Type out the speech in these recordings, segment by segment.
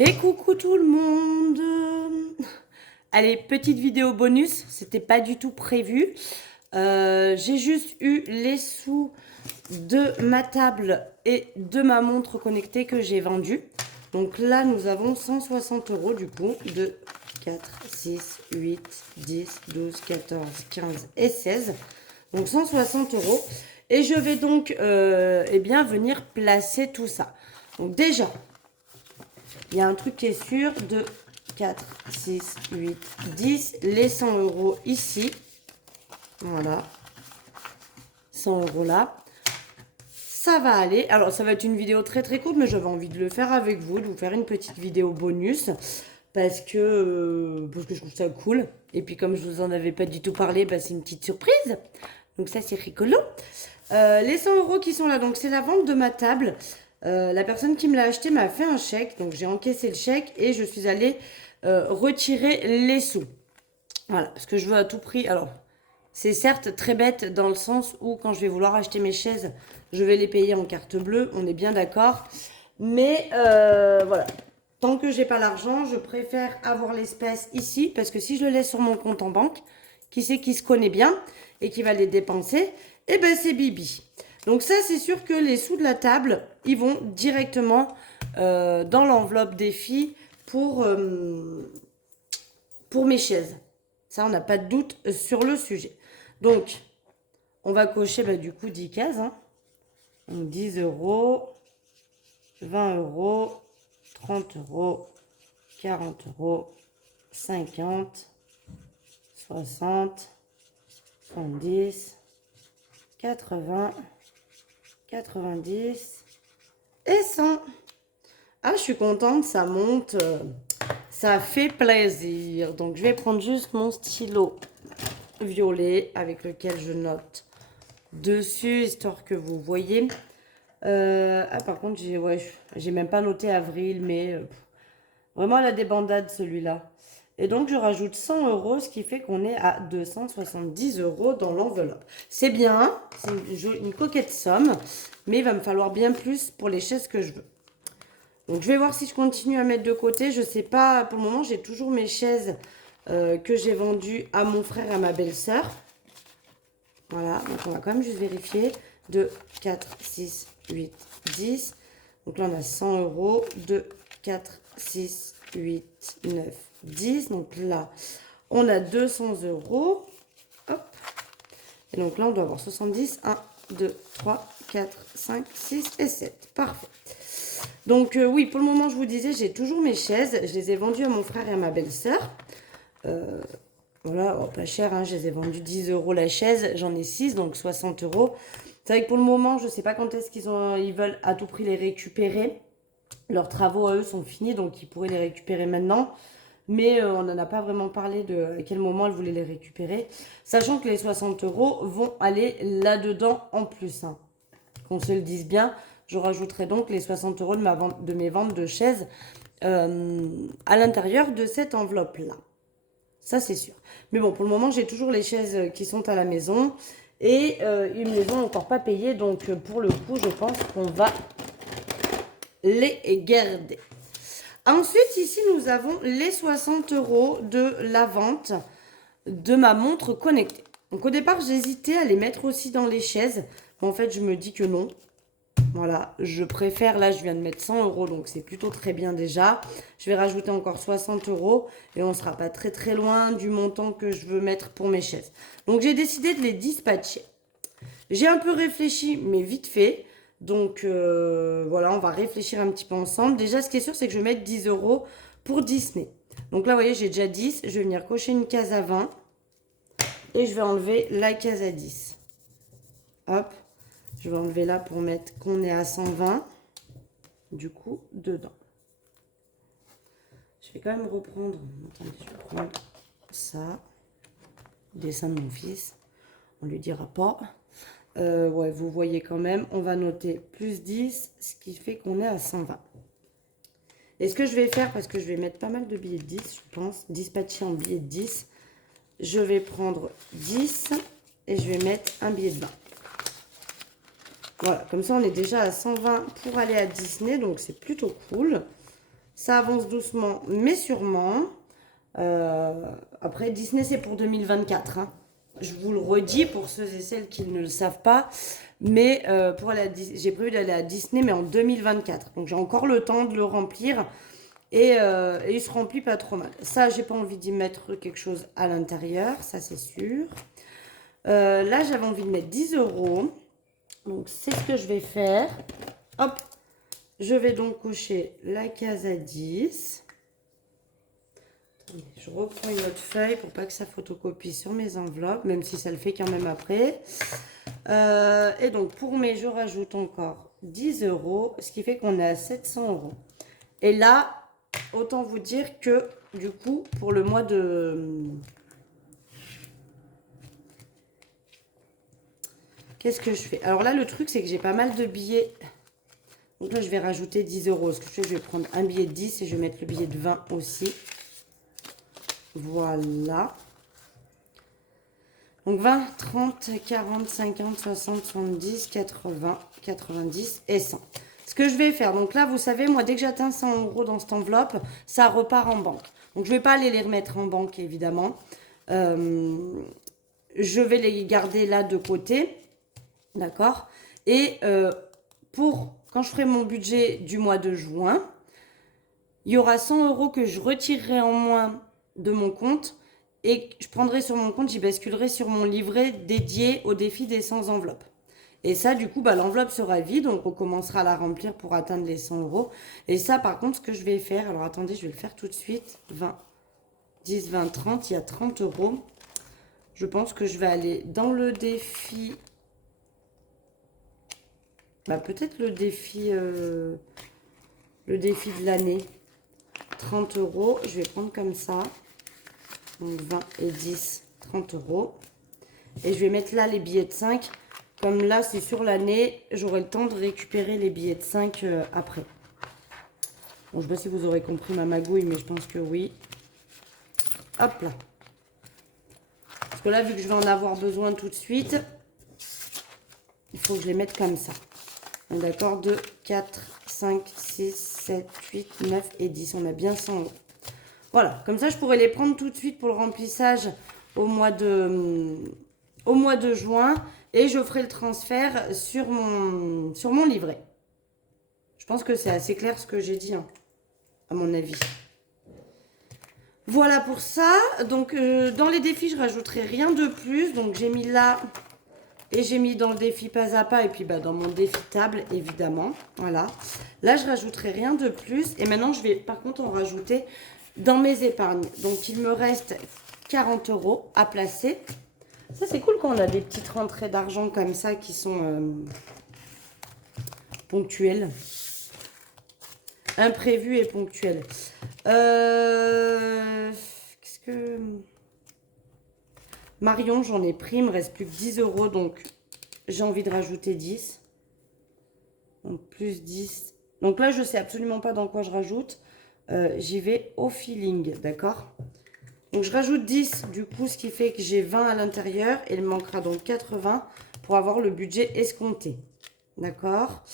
Et coucou tout le monde. Allez, petite vidéo bonus, c'était pas du tout prévu. J'ai juste eu les sous de ma table et de ma montre connectée que j'ai vendue. Donc là, nous avons 160 euros du coup, de 4, 6, 8, 10, 12, 14, 15 et 16. Donc 160 euros. Et je vais donc eh bien, venir placer tout ça. Donc déjà, il y a un truc qui est sûr, de 4, 6, 8, 10, les 100 euros ici. Voilà, 100 euros là. Ça va aller. Alors, ça va être une vidéo très très courte, mais j'avais envie de le faire avec vous, de vous faire une petite vidéo bonus. Parce que je trouve ça cool. Et puis, comme je vous en avais pas du tout parlé, bah, c'est une petite surprise. Donc, ça, c'est rigolo. Les 100 euros qui sont là, donc c'est la vente de ma table. La personne qui me l'a acheté m'a fait un chèque, donc j'ai encaissé le chèque et je suis allée retirer les sous. Voilà, parce que je veux à tout prix. Alors, c'est certes très bête dans le sens où quand je vais vouloir acheter mes chaises, je vais les payer en carte bleue, on est bien d'accord. Mais voilà, tant que j'ai pas l'argent, je préfère avoir l'espèce ici parce que si je le laisse sur mon compte en banque, qui c'est qui se connaît bien et qui va les dépenser, eh ben c'est Bibi. Donc ça, c'est sûr que les sous de la table, ils vont directement dans l'enveloppe des filles pour mes chaises. Ça, on n'a pas de doute sur le sujet. Donc, on va cocher bah, du coup 10 cases. Hein. Donc 10 euros, 20 euros, 30 euros, 40 euros, 50, 60, 70, 80, 90 et 100. Ah, je suis contente, ça monte. Ça fait plaisir. Donc, je vais prendre juste mon stylo violet avec lequel je note dessus, histoire que vous voyez. Ah, par contre, j'ai même pas noté avril, mais vraiment à la débandade celui-là. Et donc, je rajoute 100 euros, ce qui fait qu'on est à 270 euros dans l'enveloppe. C'est bien, c'est une coquette somme, mais il va me falloir bien plus pour les chaises que je veux. Donc, je vais voir si je continue à mettre de côté. Je sais pas, pour le moment, j'ai toujours mes chaises que j'ai vendues à mon frère et à ma belle-sœur. Voilà, donc on va quand même juste vérifier. 2, 4, 6, 8, 10. Donc là, on a 100 euros. 2, 4, 6, 8, 9, 10. Donc là, on a 200 euros. Hop. Et donc là, on doit avoir 70. 1, 2, 3, 4, 5, 6 et 7. Parfait. Donc oui, pour le moment, je vous disais, j'ai toujours mes chaises. Je les ai vendues à mon frère et à ma belle-sœur. Voilà, oh, pas cher, hein, je les ai vendus 10 euros la chaise, j'en ai 6, donc 60 euros. C'est vrai que pour le moment, je ne sais pas quand est-ce ils veulent à tout prix les récupérer. Leurs travaux à eux sont finis, donc ils pourraient les récupérer maintenant. Mais on n'en a pas vraiment parlé de à quel moment ils voulaient les récupérer. Sachant que les 60 euros vont aller là-dedans en plus. Hein. Qu'on se le dise bien, je rajouterai donc les 60 euros de mes ventes de chaises à l'intérieur de cette enveloppe-là. Ça, c'est sûr. Mais bon, pour le moment, j'ai toujours les chaises qui sont à la maison. Et ils ne les ont encore pas payées. Donc, pour le coup, je pense qu'on va les garder. Ensuite, ici, nous avons les 60 euros de la vente de ma montre connectée. Donc, au départ, j'hésitais à les mettre aussi dans les chaises. Mais en fait, je me dis que non. Voilà, je préfère, là je viens de mettre 100 euros, donc c'est plutôt très bien déjà. Je vais rajouter encore 60 euros et on ne sera pas très très loin du montant que je veux mettre pour mes chaises. Donc j'ai décidé de les dispatcher. J'ai un peu réfléchi, mais vite fait. Donc voilà, on va réfléchir un petit peu ensemble. Déjà, ce qui est sûr, c'est que je vais mettre 10 euros pour Disney. Donc là, vous voyez, j'ai déjà 10. Je vais venir cocher une case à 20 et je vais enlever la case à 10. Hop. Je vais enlever là pour mettre qu'on est à 120, du coup, dedans. Je vais quand même reprendre, attendez, je vais prendre ça, dessin de mon fils, on lui dira pas. Ouais, vous voyez quand même, on va noter plus 10, ce qui fait qu'on est à 120. Et ce que je vais faire, parce que je vais mettre pas mal de billets de 10, je pense, dispatcher en billets de 10, je vais prendre 10 et je vais mettre un billet de 20. Voilà, comme ça on est déjà à 120 pour aller à Disney, donc c'est plutôt cool. Ça avance doucement, mais sûrement. Après, Disney, c'est pour 2024. Hein. Je vous le redis pour ceux et celles qui ne le savent pas. Mais j'ai prévu d'aller à Disney, mais en 2024. Donc, j'ai encore le temps de le remplir. Et il se remplit pas trop mal. Ça, j'ai pas envie d'y mettre quelque chose à l'intérieur. Ça, c'est sûr. Là, j'avais envie de mettre 10 euros. Donc, c'est ce que je vais faire. Hop. Je vais donc cocher la case à 10. Attendez, je reprends une autre feuille pour pas que ça photocopie sur mes enveloppes, même si ça le fait quand même après. Et donc, pour mes, je rajoute encore 10 euros, ce qui fait qu'on est à 700 euros. Et là, autant vous dire que, du coup, pour le mois de... Qu'est-ce que je fais? Alors là, le truc, c'est que j'ai pas mal de billets. Donc là, je vais rajouter 10 euros. Ce que je fais, je vais prendre un billet de 10 et je vais mettre le billet de 20 aussi. Voilà. Donc 20, 30, 40, 50, 60, 70, 80, 90 et 100. Ce que je vais faire, donc là, vous savez, moi, dès que j'atteins 100 euros dans cette enveloppe, ça repart en banque. Donc, je ne vais pas aller les remettre en banque, évidemment. Je vais les garder là de côté. D'accord? Et quand je ferai mon budget du mois de juin, il y aura 100 euros que je retirerai en moins de mon compte et je prendrai sur mon compte, j'y basculerai sur mon livret dédié au défi des 100 enveloppes. Et ça, du coup, l'enveloppe sera vide, donc on commencera à la remplir pour atteindre les 100 euros. Et ça, par contre, ce que je vais faire, alors attendez, je vais le faire tout de suite. 20, 10, 20, 30, il y a 30 euros. Je pense que je vais aller dans le défi... peut-être le défi de l'année. 30 euros, je vais prendre comme ça. Donc 20 et 10, 30 euros. Et je vais mettre là les billets de 5. Comme là, c'est sur l'année, j'aurai le temps de récupérer les billets de 5 après. Bon, je ne sais pas si vous aurez compris ma magouille, mais je pense que oui. Hop là. Parce que là, vu que je vais en avoir besoin tout de suite, il faut que je les mette comme ça. D'accord, 2, 4, 5, 6, 7, 8, 9 et 10. On a bien 100 euros. Voilà, comme ça, je pourrais les prendre tout de suite pour le remplissage au mois de juin. Et je ferai le transfert sur mon livret. Je pense que c'est assez clair ce que j'ai dit, hein, à mon avis. Voilà pour ça. Donc, dans les défis, je rajouterai rien de plus. Donc, j'ai mis là et j'ai mis dans le défi pas à pas. Et puis, dans mon défi table, évidemment. Voilà. Là, je rajouterai rien de plus. Et maintenant, je vais par contre en rajouter dans mes épargnes. Donc, il me reste 40 euros à placer. Ça, c'est cool quand on a des petites rentrées d'argent comme ça qui sont ponctuelles. Imprévues et ponctuelles. Qu'est-ce que... Marion, j'en ai pris. Il me reste plus que 10 euros. Donc, j'ai envie de rajouter 10. Donc, plus 10. Donc là, je ne sais absolument pas dans quoi je rajoute. J'y vais au feeling. D'accord ? Donc, je rajoute 10, du coup, ce qui fait que j'ai 20 à l'intérieur. Et il me manquera donc 80 pour avoir le budget escompté. D'accord.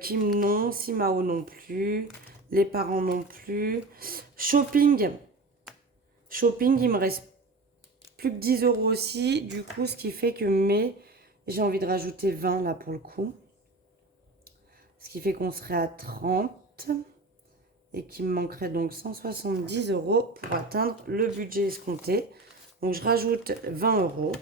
Kim, non. Simao, non plus. Les parents, non plus. Shopping. Shopping, il me reste plus que 10 euros aussi. Du coup, ce qui fait que j'ai envie de rajouter 20 là pour le coup. Ce qui fait qu'on serait à 30. Et qu'il me manquerait donc 170 euros pour atteindre le budget escompté. Donc, je rajoute 20 euros.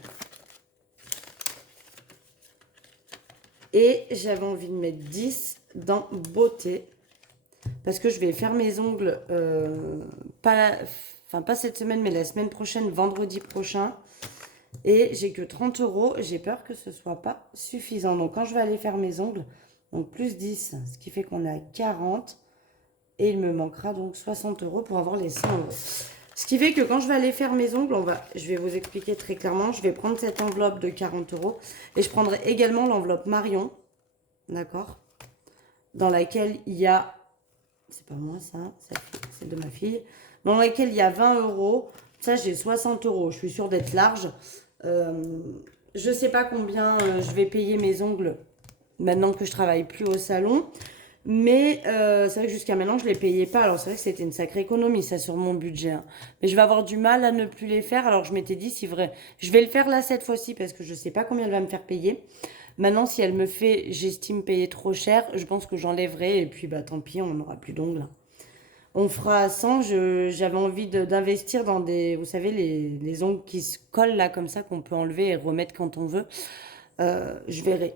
Et j'avais envie de mettre 10 dans beauté. Parce que je vais faire mes ongles, pas cette semaine, mais la semaine prochaine, vendredi prochain. Et j'ai que 30 euros. J'ai peur que ce ne soit pas suffisant. Donc, quand je vais aller faire mes ongles, donc plus 10, ce qui fait qu'on est à 40. Et il me manquera donc 60 euros pour avoir les 100 euros. Ce qui fait que quand je vais aller faire mes ongles, je vais vous expliquer très clairement. Je vais prendre cette enveloppe de 40 euros. Et je prendrai également l'enveloppe Marion. D'accord ? Dans laquelle il y a... C'est pas moi ça, c'est de ma fille. Dans laquelle il y a 20 euros. Ça, j'ai 60 euros. Je suis sûre d'être large. Je ne sais pas combien je vais payer mes ongles maintenant que je travaille plus au salon. Mais c'est vrai que jusqu'à maintenant, je ne les payais pas. Alors c'est vrai que c'était une sacrée économie, ça, sur mon budget, hein. Mais je vais avoir du mal à ne plus les faire. Alors je m'étais dit, si vrai, je vais le faire là cette fois-ci parce que je ne sais pas combien elle va me faire payer. Maintenant, si elle me fait, j'estime payer trop cher, je pense que j'enlèverai. Et puis, bah tant pis, on n'aura plus d'ongles, hein. On fera sans. J'avais envie d'investir dans des, vous savez, les ongles qui se collent là comme ça, qu'on peut enlever et remettre quand on veut. Je verrai.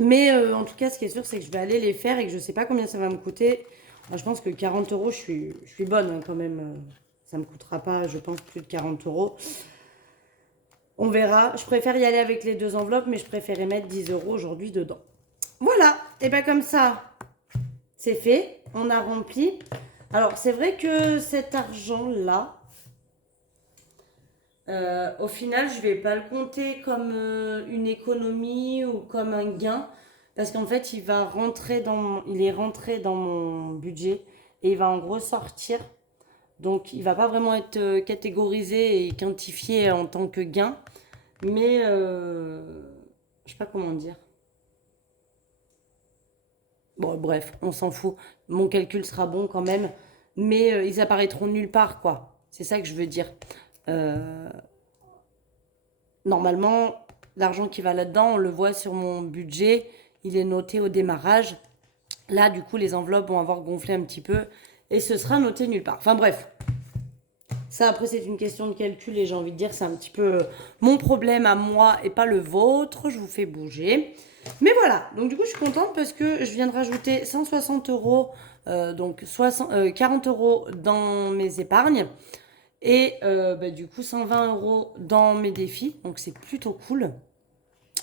Mais en tout cas, ce qui est sûr, c'est que je vais aller les faire et que je ne sais pas combien ça va me coûter. Moi, je pense que 40 euros, je suis bonne, hein, quand même. Ça ne me coûtera pas, je pense, plus de 40 euros. On verra. Je préfère y aller avec les deux enveloppes, mais je préférais mettre 10 euros aujourd'hui dedans. Voilà. Et bien comme ça, c'est fait. On a rempli. Alors, c'est vrai que cet argent-là, au final, je vais pas le compter comme une économie ou comme un gain, parce qu'en fait, il est rentré dans mon budget et il va en gros sortir. Donc, il va pas vraiment être catégorisé et quantifié en tant que gain, mais je sais pas comment dire. Bon, bref, on s'en fout. Mon calcul sera bon quand même, mais ils apparaîtront nulle part, quoi. C'est ça que je veux dire. Euh, Normalement, l'argent qui va là-dedans, on le voit sur mon budget, il est noté au démarrage. Là, du coup, les enveloppes vont avoir gonflé un petit peu et ce sera noté nulle part. Enfin bref, ça après c'est une question de calcul et j'ai envie de dire c'est un petit peu mon problème à moi et pas le vôtre. Je vous fais bouger. Mais voilà, donc du coup je suis contente parce que je viens de rajouter 160 euros, donc 40 euros dans mes épargnes. Et bah, du coup, 120 euros dans mes défis. Donc, c'est plutôt cool.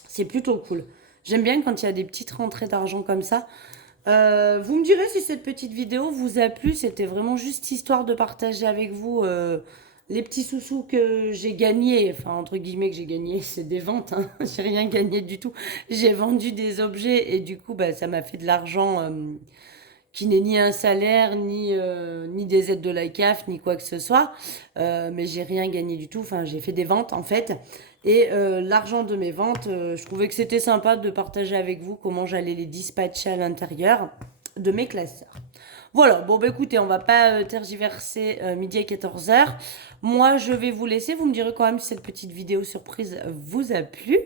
C'est plutôt cool. J'aime bien quand il y a des petites rentrées d'argent comme ça. Vous me direz si cette petite vidéo vous a plu. C'était vraiment juste histoire de partager avec vous les petits sous-sous que j'ai gagnés. Enfin, entre guillemets, que j'ai gagnés. C'est des ventes, hein. J'ai rien gagné du tout. J'ai vendu des objets et du coup, bah, ça m'a fait de l'argent. Qui n'est ni un salaire, ni des aides de la CAF, ni quoi que ce soit. Mais j'ai rien gagné du tout. Enfin, j'ai fait des ventes en fait. Et l'argent de mes ventes, je trouvais que c'était sympa de partager avec vous comment j'allais les dispatcher à l'intérieur de mes classeurs. Voilà, bon bah écoutez, on va pas tergiverser midi à 14 h. Moi, je vais vous laisser. Vous me direz quand même si cette petite vidéo surprise vous a plu.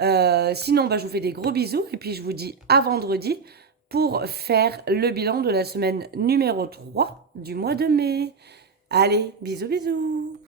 Sinon, bah, je vous fais des gros bisous et puis je vous dis à vendredi pour faire le bilan de la semaine numéro 3 du mois de mai. Allez, bisous bisous.